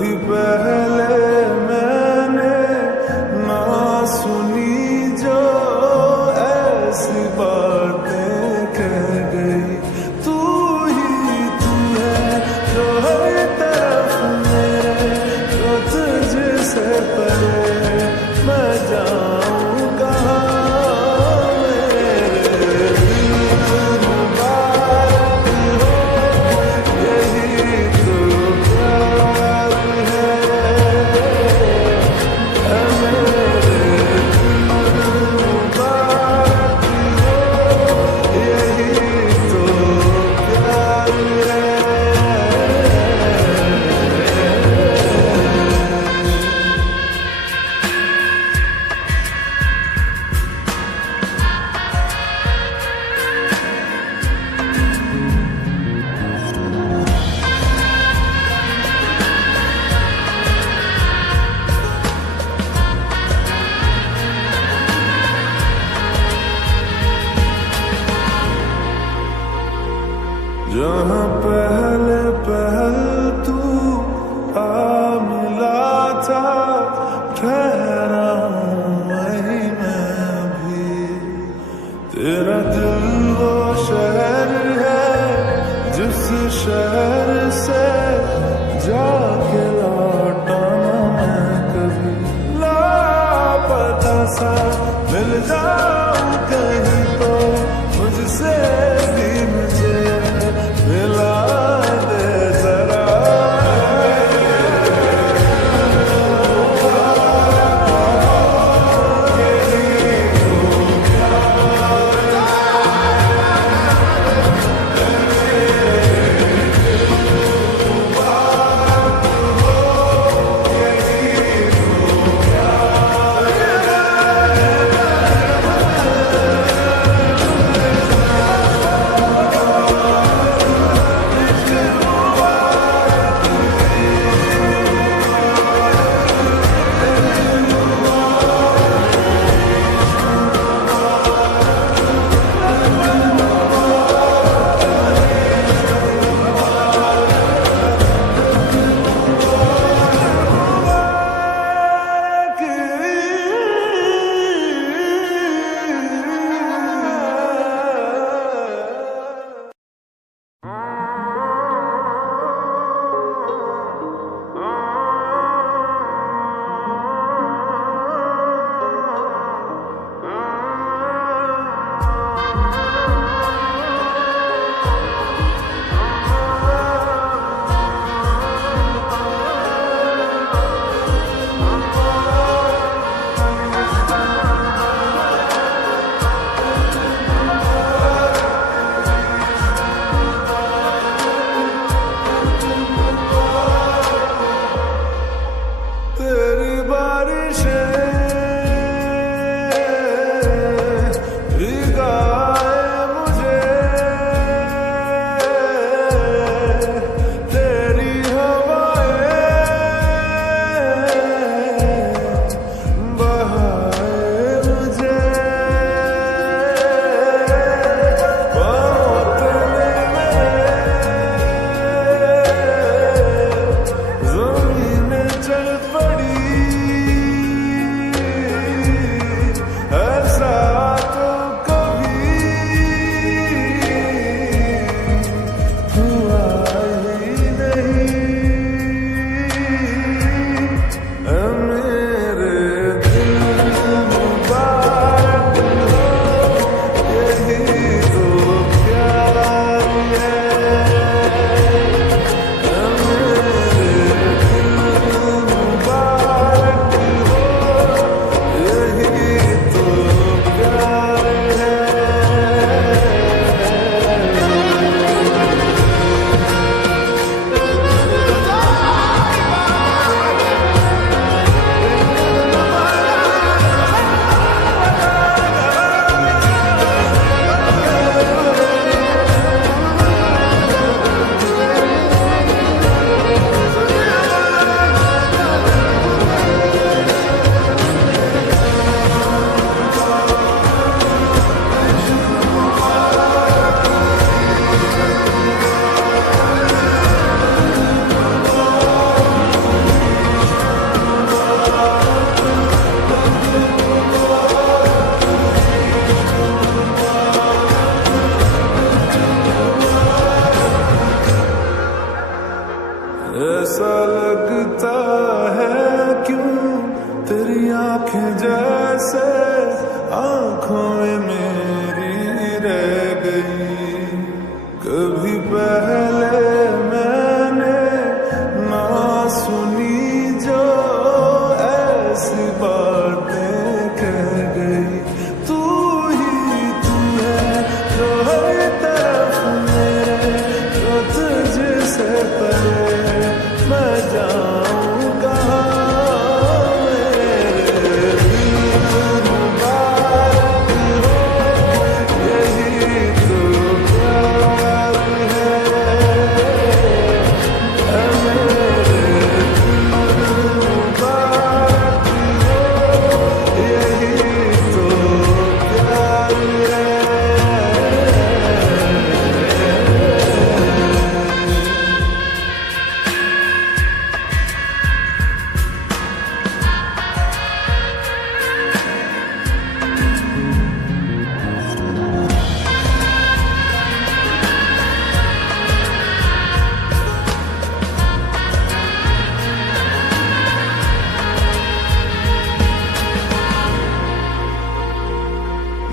कभी पहले मैंने ना सुनी जो ऐसी बातें कह गई। तू ही तू है जो हर तरफ मेरे, जो तुझसे परे मैं जाऊं कहाँ। मेरे दिल मुबारक हो, यही तो प्यार है। मेरे दिल मुबारक हो, यही तो प्यार है। जहाँ पहले पहल तू आ मिला था, ठहरा हूँ वहीं मैं भी। तेरा दिल वो शहर है जिस शहर से जाके लौटा ना मैं कभी। लापता सा मिल जाऊं कहीं तो मुझसे भी मुझे मिला दे जरा। तेरी बारिशें भिगाए मुझे, तेरी हवाएं बहाए मुझे। पाँव तले मेरे ज़मीनें चल पड़ी। ऐसा तो कभी हुआ ही नहीं। मेरे दिल मुबारक हो, यही तो प्यार है। मेरे दिल मुबारक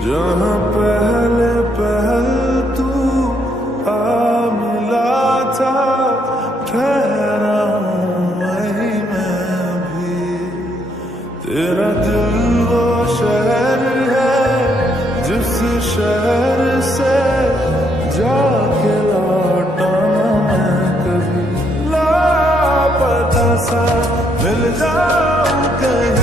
जहाँ पहले पहल तू आ मिला था, ठहरा हूँ वहीं मैं भी। तेरा दिल वो शहर है जिस शहर से जाके लौटा ना मैं कभी। लापता सा मिल जाऊं कहीं